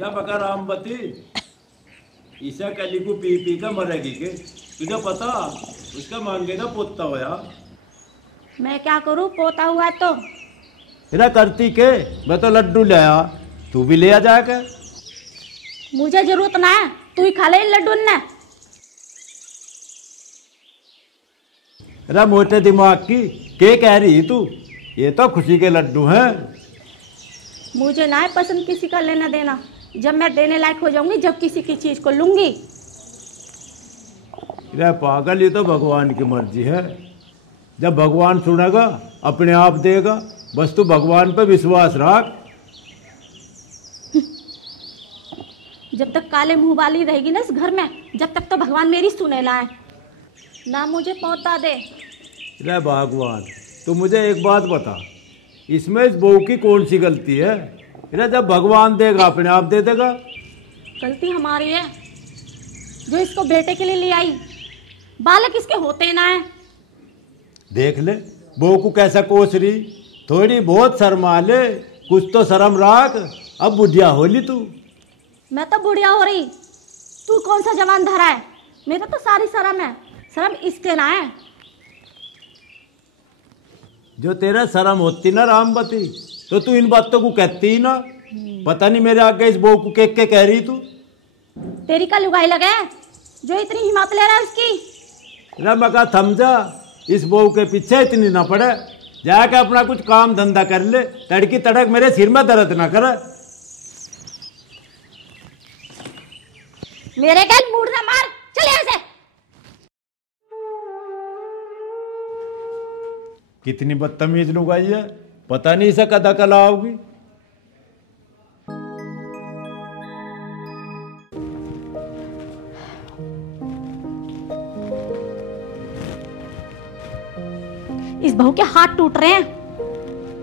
या बका रामबती ईसा कली को पी पी का मरेगी के तुझे पता उसका मांगे ना पोता होया। मैं क्या करूं, पोता हुआ तो तेरा करती के मैं तो लड्डू ले आया, तू भी ले आ जाकर। मुझे जरूरत ना है, तू ही खा ले लड्डू ने। अरे मोटे दिमाग की के कह रही तू, ये तो खुशी के लड्डू हैं। मुझे ना है पसंद किसी का लेना देना, जब मैं देने लायक हो जाऊंगी जब किसी की चीज को लूंगी। अरे पागल, ये तो भगवान की मर्जी है, जब भगवान सुनेगा अपने आप देगा, बस तू भगवान पे विश्वास रख। जब तक काले मुंह वाली रहेगी ना इस घर में, जब तक तो भगवान मेरी सुने ना है ना, मुझे पहुंचा दे। अरे भगवान, तू मुझे एक बात बता, इसमें इस बहू की कौन सी गलती है? अरे जब भगवान देगा अपने आप दे देगा। गलती हमारी है जो इसको बेटे के लिए ले आई, बालक इसके होते ना है। देख ले बहू को कैसा कोस रही, थोड़ी बहुत शर्मा ले, कुछ तो शर्म रख, अब बुढ़िया होली तू। मैं तो बुढ़िया हो रही, तू कौन सा जवान धरा है? मेरा तो सारी शर्म है, शर्म इसके ना है। जो तेरा शर्म होती ना रामबती, तो तू इन बातों को कहती ही ना। पता नहीं मेरे आगे इस बहू को के कह रही तू। तेरी का लुगाई लगे जो इतनी हिम्मत ले रहा है उसकी। मका थम जा, इस बहू के पीछे इतनी ना पड़े, जाके अपना कुछ काम धंधा कर ले, तड़की तड़क मेरे सिर में दर्द ना करे। मेरे गल मूड ना मार, चल यहाँ से। कितनी बदतमीज लुगाई है, पता नहीं इसे कदा कला आओगी। इस बहू के हाथ टूट रहे हैं,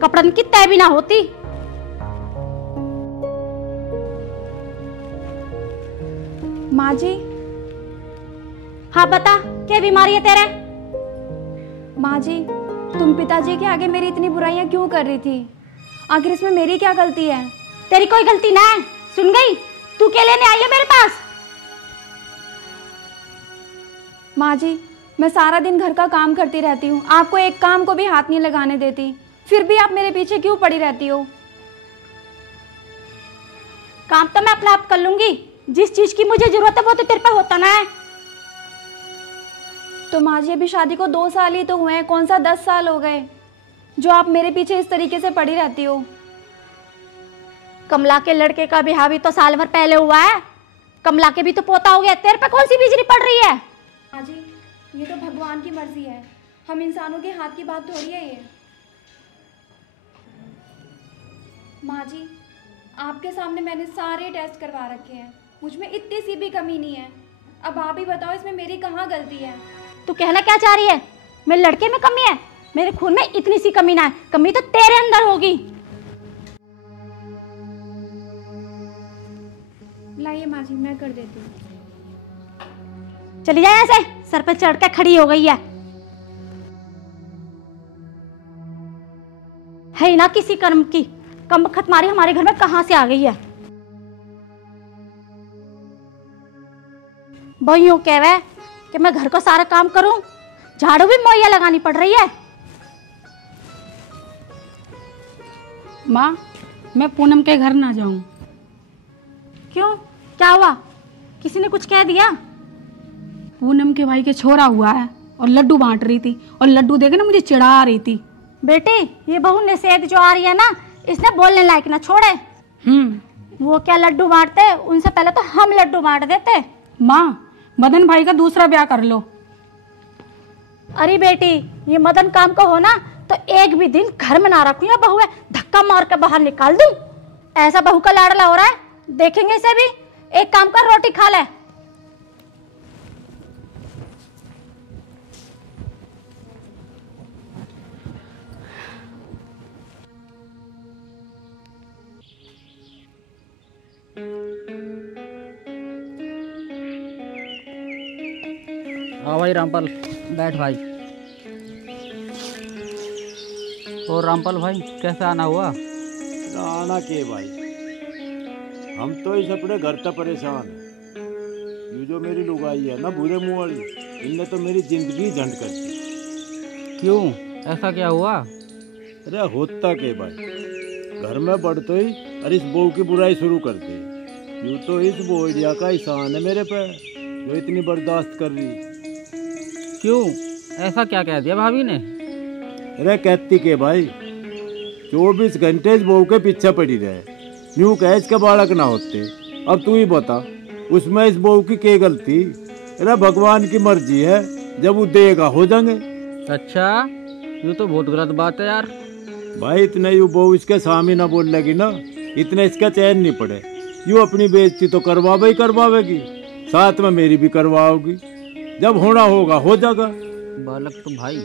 कपड़न की तय भी ना होती। माँ जी। हाँ बता, क्या बीमारी है तेरे? माँ जी, तुम पिताजी के आगे मेरी इतनी बुराइयां क्यों कर रही थी? आखिर इसमें मेरी क्या गलती है? तेरी कोई गलती ना है, सुन गई? तू क्या लेने आई है मेरे पास? माँ जी, मैं सारा दिन घर का काम करती रहती हूँ, आपको एक काम को भी हाथ नहीं लगाने देती, फिर भी आप मेरे पीछे क्यों पड़ी रहती हो? काम तो मैं अपने आप कर लूंगी, जिस चीज की मुझे जरूरत है वो तो तेरे पे होता ना है। तो माँ जी, अभी शादी को 2 साल ही तो हुए हैं, कौन सा 10 साल हो गए जो आप मेरे पीछे इस तरीके से पड़ी रहती हो? कमला के लड़के का ब्याह भी तो साल भर पहले हुआ है, कमला के भी तो पोता हो गया, तेरे पे कौन सी बिजली पड़ रही है? माँ जी, ये तो भगवान की मर्जी है, हम इंसानों के हाथ की बात थोड़ी है ये। माँ जी, आपके सामने मैंने सारे टेस्ट करवा रखे हैं, मुझ में इतनी सी भी कमी नहीं है, अब आप ही बताओ इसमें मेरी कहाँ गलती है? तू कहना क्या चाह रही है? मेरे लड़के में कमी है? मेरे खून में इतनी सी कमी ना है, कमी तो तेरे अंदर होगी। लाइए माँ जी, मैं कर देती हूँ। चली जाए ऐसे, सर पे चढ़ के खड़ी हो गई है ही ना किसी कर्म की। कम खतमारी हमारे घर में कहां से आ गई है? बहू कह रहा है कि मैं घर का सारा काम करूं, झाड़ू भी मोइया लगानी पड़ रही है। माँ, मैं पूनम के घर ना जाऊं। क्यों, क्या हुआ? किसी ने कुछ कह दिया? पूनम के भाई के छोरा हुआ है और लड्डू बांट रही थी, और लड्डू देके ना मुझे चिढ़ा रही थी। बेटी, ये बहू नसीहत जो आ रही है ना, इसने बोलने लायक ना छोड़े। वो क्या लड्डू बांटते, उनसे पहले तो हम लड्डू बांट देते। माँ, मदन भाई का दूसरा ब्याह कर लो। अरे बेटी, ये मदन काम का हो ना तो एक भी दिन घर में ना रखूं, या बहू है धक्का मार के बाहर निकाल दूं। ऐसा बहू का लाडला हो रहा है, देखेंगे इसे भी। एक काम कर, रोटी खा ले। हाँ भाई रामपाल, बैठ भाई। और रामपाल भाई, कैसा आना हुआ? आना के भाई, हम तो इस अपने घर तक परेशान हैं। ये जो मेरी लुगाई है ना बुरे मुंह वाली, इनने तो मेरी जिंदगी झंड कर दी। क्यों, ऐसा क्या हुआ? अरे होता के भाई, घर में बढ़ते ही अरे इस बहू की बुराई शुरू कर दे। यूँ तो इस बोइडिया का एहसान है मेरे पे जो इतनी बर्दाश्त कर रही। क्यों, ऐसा क्या कह दिया भाभी ने? अरे कहती के भाई 24 घंटे इस बहू के पीछे पड़ी रहे, यूँ कह इसके बालक ना होते। अब तू ही बता उसमें इस बहू की क्या गलती? अरे भगवान की मर्जी है, जब वो देगा हो जाएंगे। अच्छा, ये तो बहुत गलत बात है यार। भाई इतने यू बहू इसके सामने ना बोल लगी ना, इतने इसका चैन नहीं पड़े। यूँ अपनी बेइज्जती तो करवावेगी, साथ में मेरी भी करवाओगी। जब होना होगा हो जाएगा। बालक तो भाई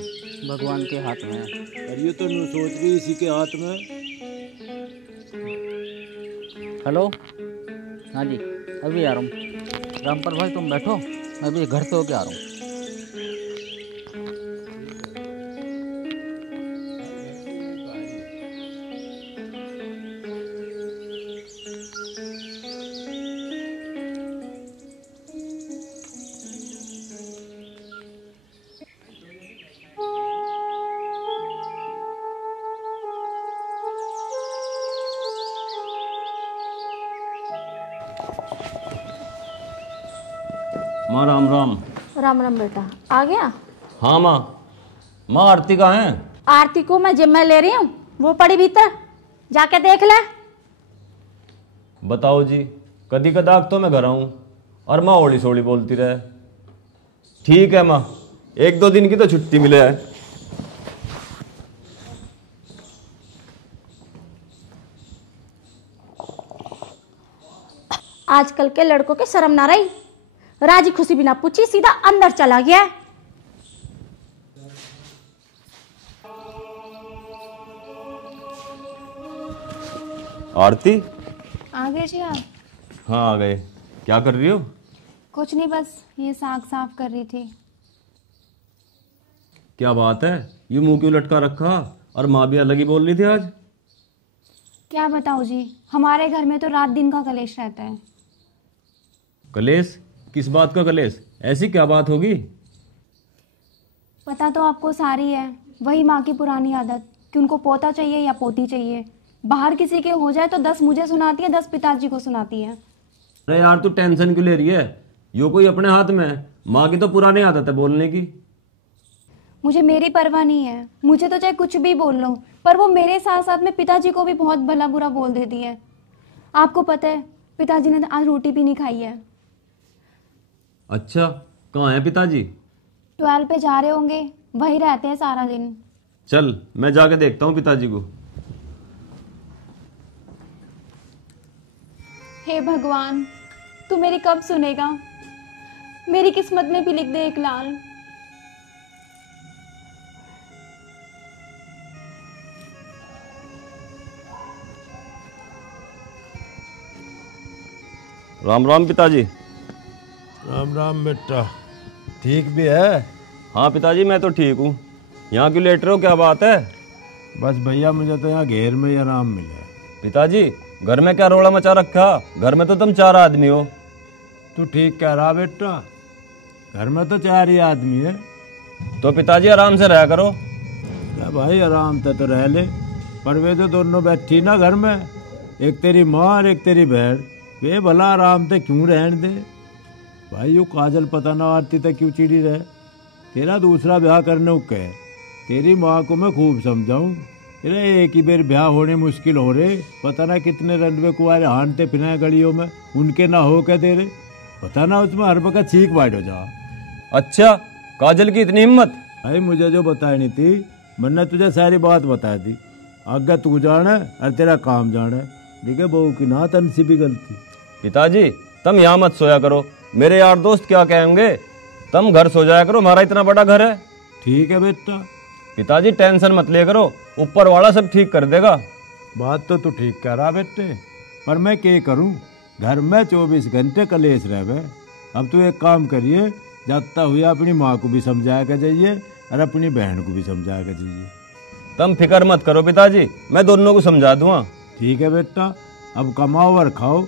भगवान के हाथ में है। और ये तो नहीं सोच रही इसी के हाथ में। हेलो, हाँ जी, अभी आ रहा हूँ। रामपाल भाई तुम बैठो, मैं अभी घर से होके आ रहा हूँ। माँ राम राम। राम राम बेटा, आ गया? हाँ माँ। माँ आरती कहाँ है? आरती को मैं जिम्मे ले रही हूँ, वो पड़ी भीतर, जाके देख ले। बताओ जी, कदी कदाक तो मैं घर आऊँ और माँ ओली सोली बोलती रहे। ठीक है माँ, 1-2 दिन की तो छुट्टी मिले है। आजकल के लड़कों के शर्म ना रही, राजी खुशी बिना पूछी सीधा अंदर चला गया। आरती, आ गए जी आप? हाँ आ गए। क्या कर रही हो? कुछ नहीं, बस ये साग साफ कर रही थी। क्या बात है, ये मुंह क्यों लटका रखा? और माँ भी अलग ही बोल रही थी आज। क्या बताऊँ जी, हमारे घर में तो रात दिन का कलेश रहता है। कलेश? किस बात का कलेश? ऐसी क्या बात होगी? पता तो आपको सारी है, वही माँ की पुरानी आदत कि उनको पोता चाहिए या पोती चाहिए। बाहर किसी के हो जाए तो 10 मुझे सुनाती है, 10 पिताजी को सुनाती है। अरे यार तू टेंशन क्यों ले रही है? यो कोई अपने हाथ में है। माँ की तो पुरानी आदत है बोलने की। मुझे मेरी परवाह नहीं है, मुझे तो चाहे कुछ भी बोल लो, पर वो मेरे साथ साथ में पिताजी को भी बहुत भला बुरा बोल देती है। आपको पता है पिताजी ने आज रोटी भी नहीं खाई है। अच्छा, कहाँ है पिताजी? 12 पे जा रहे होंगे, वही रहते हैं सारा दिन। चल मैं जाके देखता हूँ पिताजी को। हे भगवान, तू मेरी कब सुनेगा? मेरी किस्मत में भी लिख दे एक लाल। राम राम पिताजी। राम राम बेटा, ठीक भी है? हाँ पिताजी मैं तो ठीक हूँ। यहाँ क्यों लेट रहे हो, क्या बात है? बस भैया मुझे तो यहाँ घेर में ही आराम मिला है। पिताजी घर में क्या रोड़ा मचा रखा? घर में तो तुम 4 आदमी हो। तू ठीक कह रहा बेटा, घर में तो 4 ही आदमी है। तो पिताजी आराम से रहा करो। क्या भाई आराम से तो रह ले, पर वे तो दोनों बैठी ना घर में, एक तेरी माँ और एक तेरी बहन, वे भला आराम से क्यों रहने दे? भाई यू काजल पता ना आरती तक क्यों चिड़ी रहे? तेरा दूसरा ब्याह करने को कहे, तेरी माँ को मैं खूब समझाऊं। अरे एक ही बेर ब्याह होने मुश्किल हो रहे, पता ना कितने रंडवे कुआरे हानते फिनाए गलियों में, उनके ना हो के तेरे, पता ना उसमें हर वक्त चीख बाइट हो जा। अच्छा, काजल की इतनी हिम्मत? भाई मुझे जो बतानी थी मैंने तुझे सारी बात बता दी। आगे तू जाने और तेरा काम जाने। देखे बहू की ना तन सी भी गलती। पिताजी तुम यहाँ मत सोया करो, मेरे यार दोस्त क्या कहेंगे। तुम घर सो जाया करो, हमारा इतना बड़ा घर है। ठीक है बेटा। पिताजी टेंशन मत लिया करो, ऊपर वाला सब ठीक कर देगा। बात तो तू ठीक कह रहा बेटे, पर मैं क्या करूं, घर में 24 घंटे कलेश रहे। अब तू एक काम करिए, जाता हुआ अपनी माँ को भी समझाया कर जाइए और अपनी बहन को भी समझाया कर जाइए। तुम फिक्र मत करो पिताजी, मैं दोनों को समझा दूंगा। ठीक है बेटा, अब कमाओ और खाओ,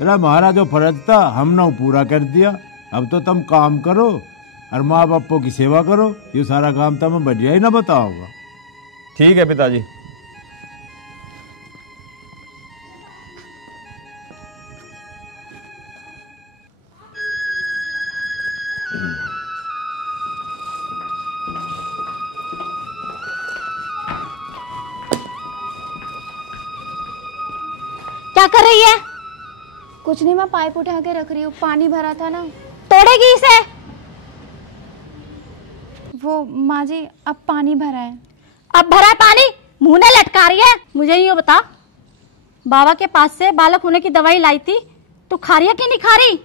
अरे हमारा जो फर्ज था हमने वो पूरा कर दिया। अब तो तुम काम करो और माँ बापों की सेवा करो। ये सारा काम तुम्हें बढ़िया ही ना बताओगा। ठीक है पिताजी। क्या कर रही है? कुछ नहीं, मैं पाइप उठा के रख रही हूँ, पानी भरा था ना। तोड़ेगी इसे? वो माँ जी अब पानी भरा है। अब भरा है पानी? मुंह ने लटका रही है। मुझे ये बता, बाबा के पास से बालक होने की दवाई लाई थी, तू खा रही है कि नहीं खा रही?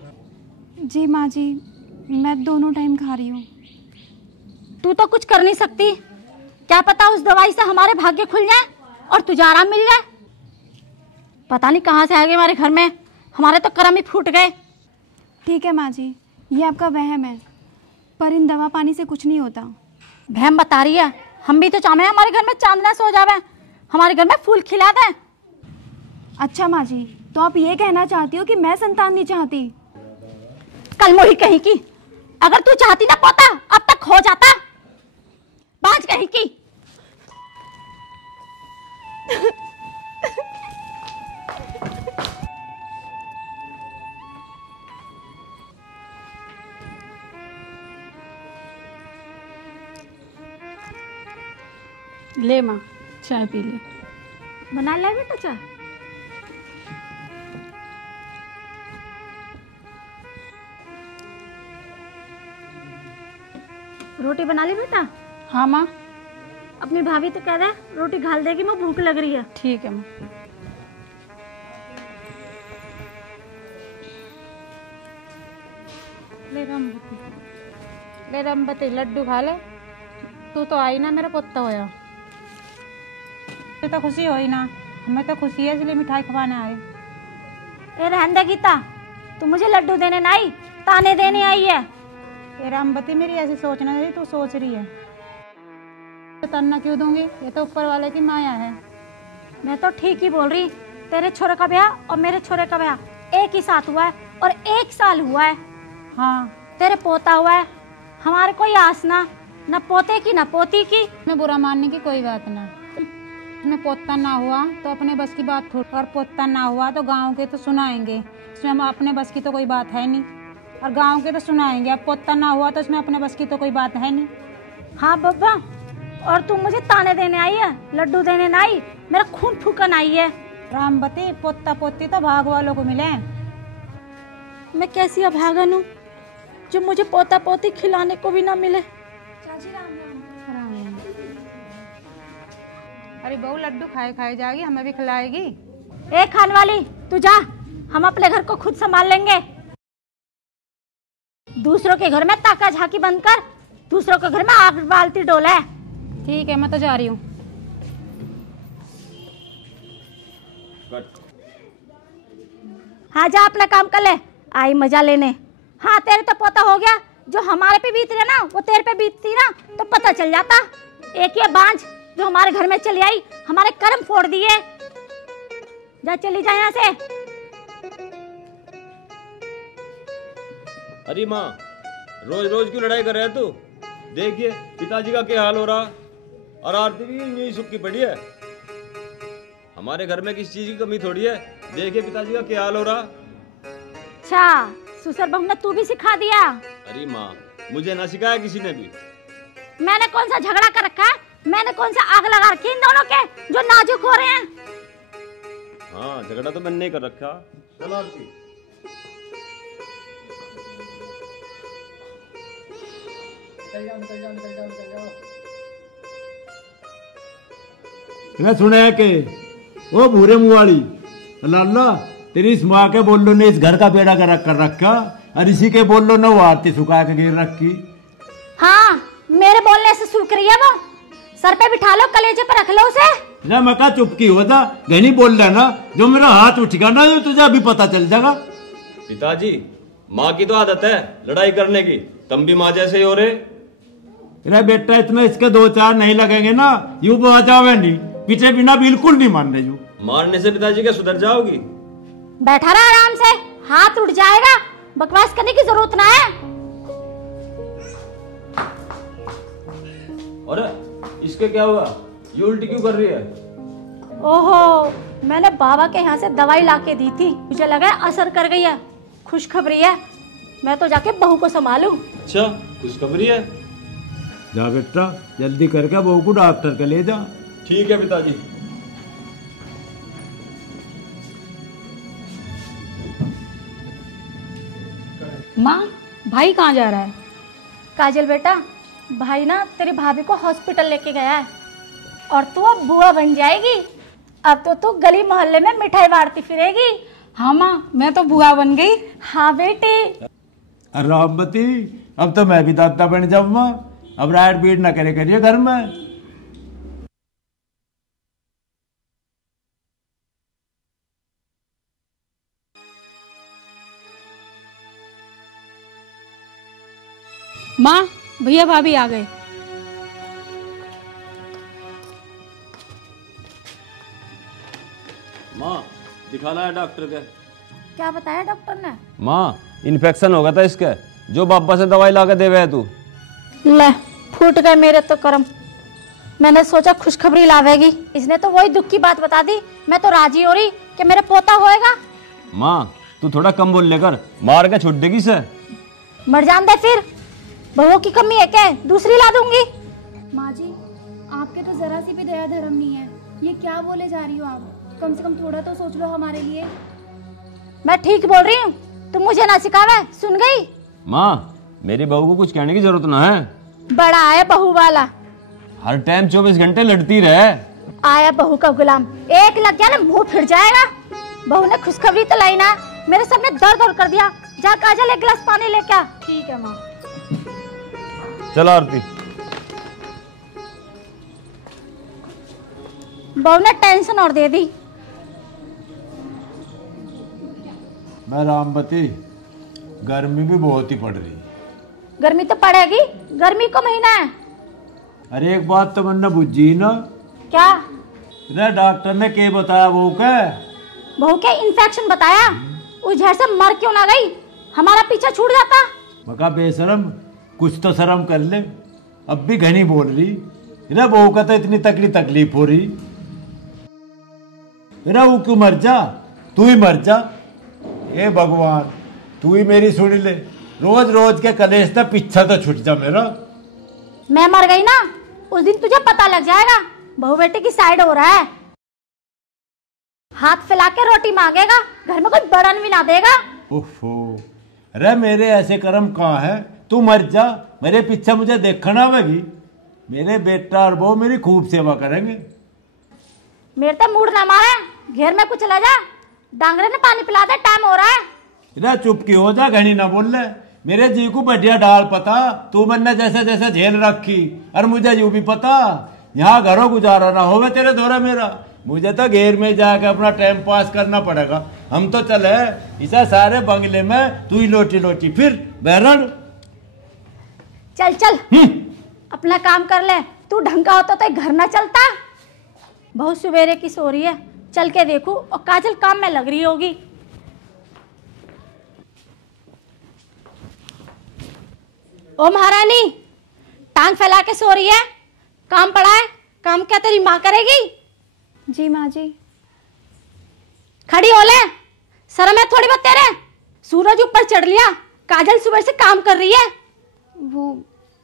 जी माँ जी, मैं दोनों टाइम खा रही हूँ। तू तो कुछ कर नहीं सकती। क्या पता उस दवाई से हमारे भाग्य खुल जाए और तुझे आराम मिल जाए। पता नहीं कहाँ से आ गए हमारे घर में, हमारे तो कर्म ही फूट गए। ठीक है माँ जी, ये आपका वहम है, पर इन दवा पानी से कुछ नहीं होता। बहम बता रही है। हम भी तो चाहते हैं हमारे घर में चांदना सो जावे, हमारे घर में फूल खिला दे। अच्छा माँ जी, तो आप ये कहना चाहती हो कि मैं संतान नहीं चाहती? कल मोही कहीं की, अगर तू चाहती ना पोता अब तक हो जाता। बाज कहीं की। ले माँ, चाय पी ले। बना ले बेटा चाय। रोटी बना ली बेटा? हाँ माँ। अपनी भाभी तो कह रहा है रोटी घाल देगी, मुझे भूख लग रही है। ठीक है माँ। ले रमबती लड्डू खा ले। तू तो आई ना, मेरा पोता होया। तो खुशी होई ना, हमें तो खुशी है इसलिए मिठाई खवाने आए। ए रहने दे गीता, तू मुझे लड्डू देने ना आई, ताने देने आई है। ये रामबती मेरी ऐसी सोचना नहीं, तू सोच रही है। तो तन्ना क्यों दूंगी, ये तो ऊपर वाले की माया है। मैं तो ठीक ही बोल रही। तेरे छोरे का ब्याह और मेरे छोरे का ब्याह एक ही साथ हुआ है और 1 साल हुआ है। हाँ, तेरे पोता हुआ है, हमारे कोई आस ना पोते की ना पोती की। मैं बुरा मानने की कोई बात ना। इसमें पोता ना हुआ तो अपने बस की बात थोड़ी, और पोता ना हुआ तो गांव के तो सुनाएंगे। इसमें हम अपने बस की तो कोई बात है नहीं, और गांव के तो सुनाएंगे। अब पोता ना हुआ तो इसमें अपने बस की तो कोई बात है नहीं। हाँ बब्बा, और तू मुझे ताने देने आई है, लड्डू देने ना आई, मेरा खून फूकन आई है। रामबती, पोता पोती तो भाग वालों को मिले। मैं कैसी अभागन हूँ जो मुझे पोता पोती खिलाने को भी ना मिले। अरे बहू, लड्डू खाए खाए जाएगी, हमें भी खिलाएगी। ए खान वाली, तू जा, हम अपने घर को खुद संभाल लेंगे। दूसरों के घर में ताका झाकी बंद कर, दूसरों के घर में आग बाल्टी डोला है। ठीक है, मैं तो जा रही हूँ। हाँ जा, अपना काम कर ले, आई मजा लेने। हाँ, तेरे तो पोता हो गया, जो हमारे पे बीत रहा ना वो तेरे पे बीतती ना तो पता चल जाता। एक ये बांझ जो हमारे घर में चली आई, हमारे कर्म फोड़ दिए। जा, चली जा यहाँ से। अरे माँ, रोज रोज क्यों लड़ाई कर रहे तू? देखिए पिताजी का क्या हाल हो रहा, और आरती भी यही सुख की पड़ी है। हमारे घर में किसी चीज की कमी थोड़ी है। देखिए पिताजी का क्या हाल हो रहा। अच्छा, सुसर बहू ने तू भी सिखा दिया? अरे माँ, मुझे ना सिखाया किसी ने भी। मैंने कौन सा झगड़ा कर रखा है? मैंने कौन सा आग लगा रखी इन दोनों के जो नाजुक हो रहे हैं? हाँ, झगड़ा तो मैंने नहीं कर रखा। चलो आरती। मैं सुना है कि ओ भूरे मुआड़ी लाला, तेरी इस माँ के बोलो ने इस घर का बेड़ा कर रखा, और इसी के बोलो ने वो आरती सुखा के गिर रखी। हाँ, मेरे बोलने से सूख रही है वो। सर पे बिठा लो, कलेजे पे रख लो उसे। ना मैं कहा चुपकी हो था, घनी बोल रहा ना, जो मेरा हाथ उठेगा ना जो तुझे अभी पता चल जाएगा। पिताजी, माँ की तो आदत है लड़ाई करने की, तुम भी माँ जैसे ही हो रहे। अरे बेटा, इसमें इसके 2-4 नहीं लगेंगे ना, यूं आ जावे नहीं, पीछे बिना बिल्कुल नहीं मान रहे। यू मारने से पिताजी क्या सुधर जाओगी? बैठा रहा आराम से, हाथ उठ जाएगा, बकवास करने की जरूरत ना है। अरे इसके क्या हुआ, ये उल्टी क्यों कर रही है? ओहो, मैंने बाबा के यहाँ से दवाई लाके दी थी, मुझे लगा असर कर गई है। खुशखबरी है, मैं तो जाके बहू को संभालूं। अच्छा, खुशखबरी है? जा बेटा, जल्दी करके बहू को डॉक्टर के ले जा। ठीक है पिताजी। माँ, भाई कहाँ जा रहा है? काजल बेटा, भाई ना तेरी भाभी को हॉस्पिटल लेके गया है और तू अब बुआ बन जाएगी। अब तो तू गली मोहल्ले में मिठाई बांटती फिरेगी। हाँ माँ, मैं तो बुआ बन गई। हाँ बेटी। रामवती, अब तो मैं भी दादा बन जाऊंगा। अब राइट बीट ना करे करिए घर में। माँ, भैया भाभी आ गए। माँ, दिखा लाया डॉक्टर के। क्या बताया डॉक्टर ने? माँ, इन्फेक्शन हो गया था इसके, जो बाबा से दवाई ला के देवे है तू। ले, फूट गए मेरे तो कर्म। मैंने सोचा खुशखबरी लावेगी, इसने तो वही दुख की बात बता दी। मैं तो राजी हो रही कि मेरा पोता होएगा। माँ, तू थोड़ा कम बोल लेकर, मार के छुट देगी से। मर जान दे फिर, बहू की कमी है क्या? दूसरी ला दूंगी। माँ जी, आपके तो जरा सी भी दया धर्म नहीं है। ये क्या बोले जा रही हो आप? कम से कम थोड़ा तो सोच लो हमारे लिए। मैं ठीक बोल रही हूँ, तुम मुझे ना सिखावे। सुन गई? माँ, मेरी बहू को कुछ कहने की जरूरत ना है। बड़ा है बहू वाला, हर टाइम 24 घंटे लड़ती रहे। आया बहू का गुलाम, एक लग गया ना मुंह फिर जाएगा। बहू ने खुशखबरी तो लाई ना, मेरे सर में दर्द और कर दिया। जा काजल, एक गिलास पानी लेके आ। ठीक है माँ। चल आरती। बहू ने टेंशन और दे दी। मैं रामवती, गर्मी भी बहुत ही पड़ रही है। गर्मी तो पड़ेगी, गर्मी का महीना है। अरे एक बात तो मैंने बुझी ना। क्या? अरे डॉक्टर ने क्या बताया बहू के? बहू के इन्फेक्शन बताया। उस जहर से मर क्यों ना गई, हमारा पीछा छूट जाता। मका बेशरम, कुछ तो शर्म कर ले। अब भी घनी बोल रही। अरे बहू का तो इतनी तकलीफ हो रही। अरे वो क्यों मर जा, तू ही मर जा। ए भगवान, तू ही मेरी सुन ले। रोज रोज के कलेश से पीछा तो छूट जा मेरा। मैं मर गई ना, उस दिन तुझे पता लग जाएगा। बहू बेटे की साइड हो रहा है। हाथ फैला के रोटी मांगेगा, घर में कोई बड़न भी ना देगा। ओफो, अरे मेरे ऐसे कर्म कहाँ है? तू मर जा, मेरे पीछे मुझे देखना आवेगी। मेरे बेटा और बहू मेरी खूब सेवा करेंगे। मेरे तो मूड ना मारे, घेर में कुछ चला जा। डांगरे ने पानी पिला दे, टाइम हो रहा है। इधर चुप की हो जा, घनी ना बोल ले। मेरे जी को बढ़िया डाल पता, तू मैंने जैसे जैसे झेल रखी। और मुझे यूं भी पता, यहाँ घरों गुजारा ना होवे तेरे दौरा मेरा। मुझे तो घेर में जाके अपना टाइम पास करना पड़ेगा। हम तो चले इसे सारे बंगले में, तू ही लोटी लोटी फिर बहरण। चल चल, अपना काम कर ले। तू ढंग का होता तो घर ना चलता। बहुत सवेरे की सो रही है, चल के देखूं। और काजल काम में लग रही होगी। ओ महारानी, टांग फैला के सो रही है, काम पड़ा है। काम क्या तेरी माँ करेगी? जी माँ जी। खड़ी हो ले, शर्म है थोड़ी बहुत तेरे? सूरज ऊपर चढ़ लिया, काजल सुबह से काम कर रही है। वो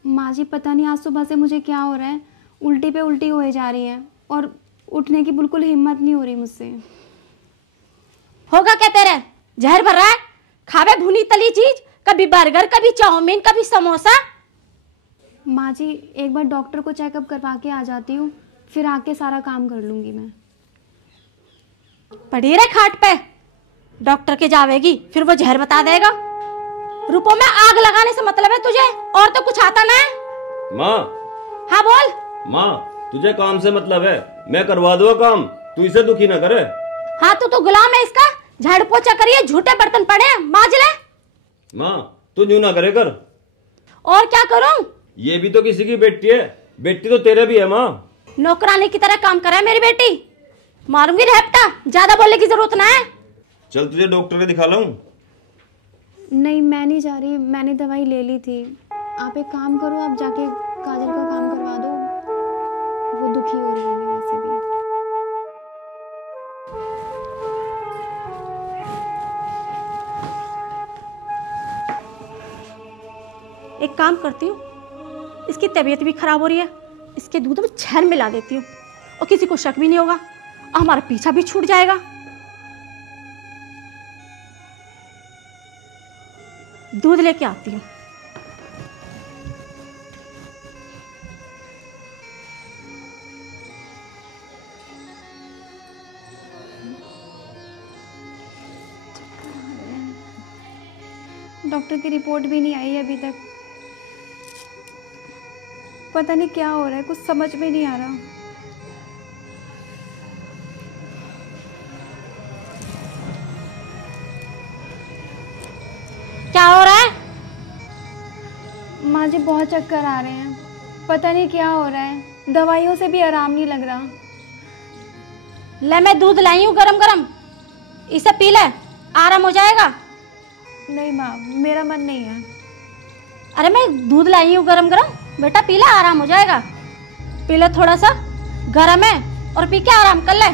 माँ जी, पता नहीं आज सुबह से मुझे क्या हो रहा है, उल्टी पे उल्टी होए जा रही है और उठने की बिल्कुल हिम्मत नहीं हो रही मुझसे। होगा क्या तेरे? जहर भर रहा है, खावे भुनी तली चीज, कभी बर्गर, कभी चाउमीन, कभी समोसा। माँ जी, एक बार डॉक्टर को चेकअप करवा के आ जाती हूँ, फिर आके सारा काम कर लूंगी मैं। पड़ी रहे खाट पे, डॉक्टर के जावेगी, फिर वो जहर बता देगा। रूपों में आग लगाने से मतलब है तुझे, और तो कुछ आता ना है। माँ। हाँ बोल। माँ, तुझे काम से मतलब है, मैं करवा दूंगा काम, तू इसे दुखी ना करे। हाँ तो गुलाम है इसका, झाड़ू पोछा करिए, झूठे बर्तन पड़े हैं, मांज ले। माँ, तू यूं ना करे कर। और क्या करूं? ये भी तो किसी की बेटी है, बेटी तो तेरे भी है। माँ, नौकरानी की तरह काम करे मेरी बेटी। मारूंगी रेपटा, ज्यादा बोलने की जरूरत ना है। चल तुझे डॉक्टर के दिखा लाऊं? नहीं, मैं नहीं जा रही, मैंने दवाई ले ली थी। आप एक काम करो, आप जाके काजल का काम करवा दो, वो दुखी हो रही होगी वैसे भी। एक काम करती हूँ, इसकी तबीयत भी खराब हो रही है, इसके दूध में छेन मिला देती हूँ और किसी को शक भी नहीं होगा और हमारा पीछा भी छूट जाएगा। दूध लेके आती हूँ। डॉक्टर की रिपोर्ट भी नहीं आई है अभी तक। पता नहीं क्या हो रहा है, कुछ समझ में नहीं आ रहा। क्या हो रहा है? माँ जी बहुत चक्कर आ रहे हैं, पता नहीं क्या हो रहा है, दवाइयों से भी आराम नहीं लग रहा। ले मैं दूध लाई हूँ गरम गरम, इसे पी ले, आराम हो जाएगा। नहीं माँ, मेरा मन नहीं है। अरे मैं दूध लाई हूँ गरम गरम, बेटा पी ले, आराम हो जाएगा। पी ले, थोड़ा सा गरम है और पी के आराम कर ले।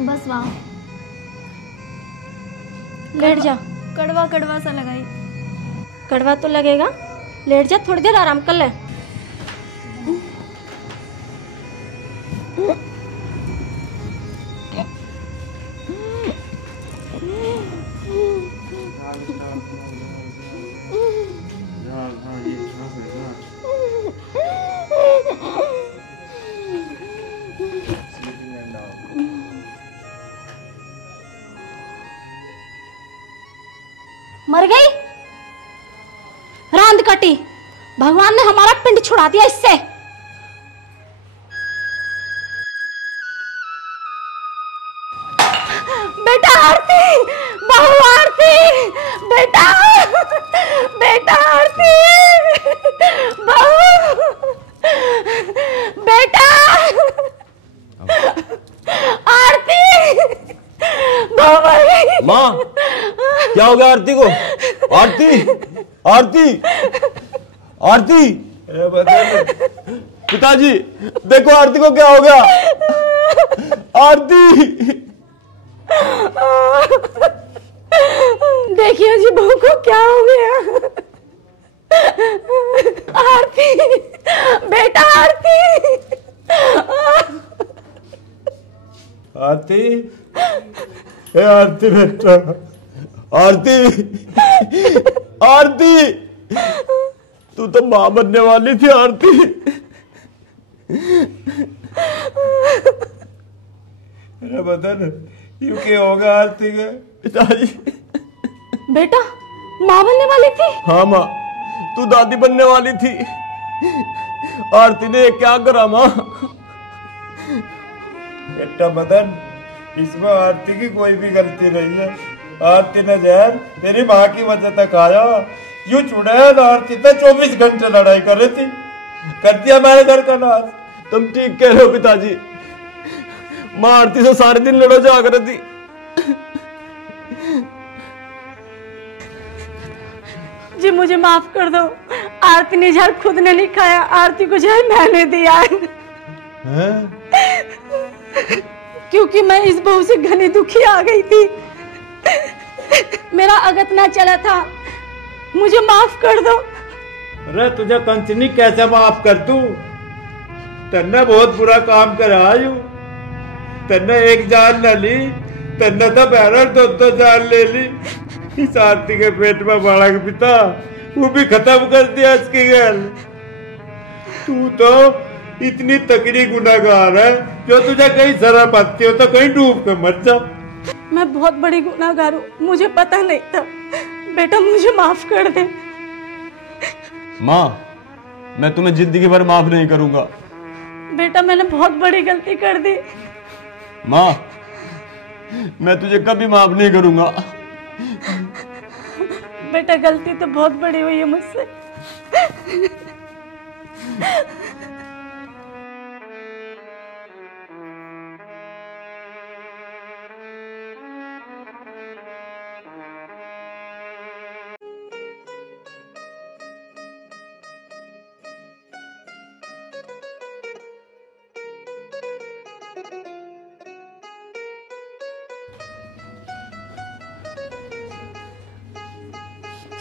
बस वहाँ लेट जा। कड़वा कड़वा सा लगाई। कड़वा तो लगेगा, लेट जा, थोड़ी देर आराम कर ले। मर गई? रांद कटी, भगवान ने हमारा पिंड छुड़ा दिया इससे। बेटा आरती, बहू आरती, बेटा, बेटा आरती, बहू, बेटा आरती, बहू मर गई। माँ, क्या हो गया आरती को? आरती, आरती, आरती, पिताजी देखो आरती को क्या हो गया। आरती, देखिए जी बहू को क्या हो गया। आरती, बेटा आरती, आरती, ए आरती बेटा, आरती, आरती, तू तो मां बनने वाली थी आरती। अरे बदन, यू क्या होगा आरती के? पिताजी, बेटा मां बनने वाली थी? हाँ माँ, तू दादी बनने वाली थी। आरती ने क्या करा माँ? बेटा मदन, इसमें आरती की कोई भी गलती नहीं है। आरती ने जहर तेरी माँ की वजह तक आया। यूं चुड़ैल आरती पे 24 घंटे लड़ाई कर रही थी, कर दिया हमारे घर का नाश। तुम ठीक कह रहे हो पिताजी, माँ आरती से सारे दिन लड़ो जा कर थी। जी मुझे माफ कर दो, आरती ने जहर खुद ने नहीं खाया, आरती को जहर मैंने दिया है। क्योंकि मैं इस बहू से घनी दुखी आ गई थी, मेरा अगत ना चला था, मुझे माफ कर दो। अरे तुझे कंचनी कैसे माफ कर दूं? तन्ने बहुत बुरा काम करा आयु। तन्ने एक जान न ली, तन्ने तो बहरल 2-2 जान ले ली। इस आरती के पेट में बालक पिता, वो भी खत्म कर दिया इसकी गल। तू तो इतनी तकड़ी गुनाहगार है, जो तुझे कहीं शर्म आती हो तो कहीं डूब के मर जा। मैं बहुत बड़ी गुनाहगार हूँ, मुझे पता नहीं था। बेटा मुझे माफ कर दे। माँ, मैं तुम्हें जिंदगी भर माफ नहीं करूंगा। बेटा मैंने बहुत बड़ी गलती कर दी। माँ, मैं तुझे कभी माफ नहीं करूंगा। बेटा गलती तो बहुत बड़ी हुई है मुझसे।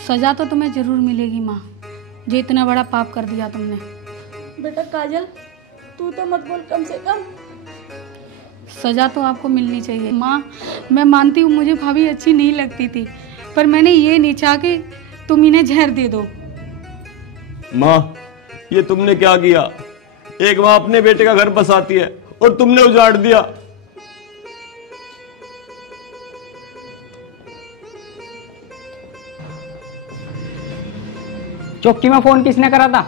सजा तो तुम्हें जरूर मिलेगी माँ, जो इतना बड़ा पाप कर दिया तुमने। बेटा काजल तू तो मत बोल कम से कम। सजा तो आपको मिलनी चाहिए माँ। मैं मानती हूँ मुझे भाभी अच्छी नहीं लगती थी, पर मैंने ये नहीं चाहा कि तुम इन्हें जहर दे दो। माँ ये तुमने क्या किया? एक माँ अपने बेटे का घर बसाती है और तुमने उजाड़ दिया। चौकी में फोन किसने करा था?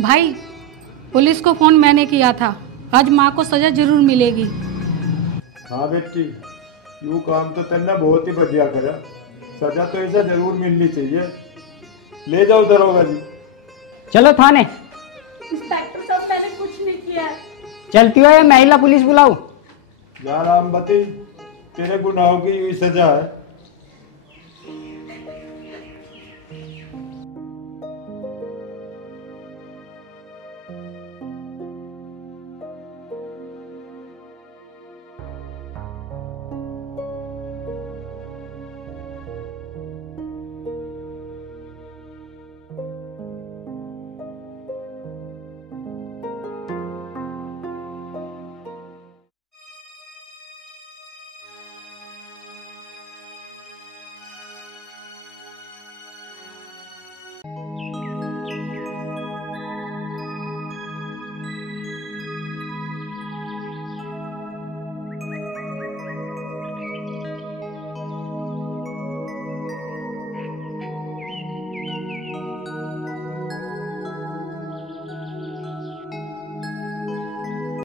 भाई पुलिस को फोन मैंने किया था। आज माँ को सजा जरूर मिलेगी। हाँ बेटी, यूँ काम तो तेने बहुत ही बढ़िया करा। सजा तो ऐसा जरूर मिलनी चाहिए। ले जाओ दरोगा जी। चलो थाने। इंस्पेक्टर साहब मैंने कुछ नहीं किया है। चलती हो या महिला पुलिस बुलाओ? जा रामवती, तेरे गुनाहों की यही सजा है।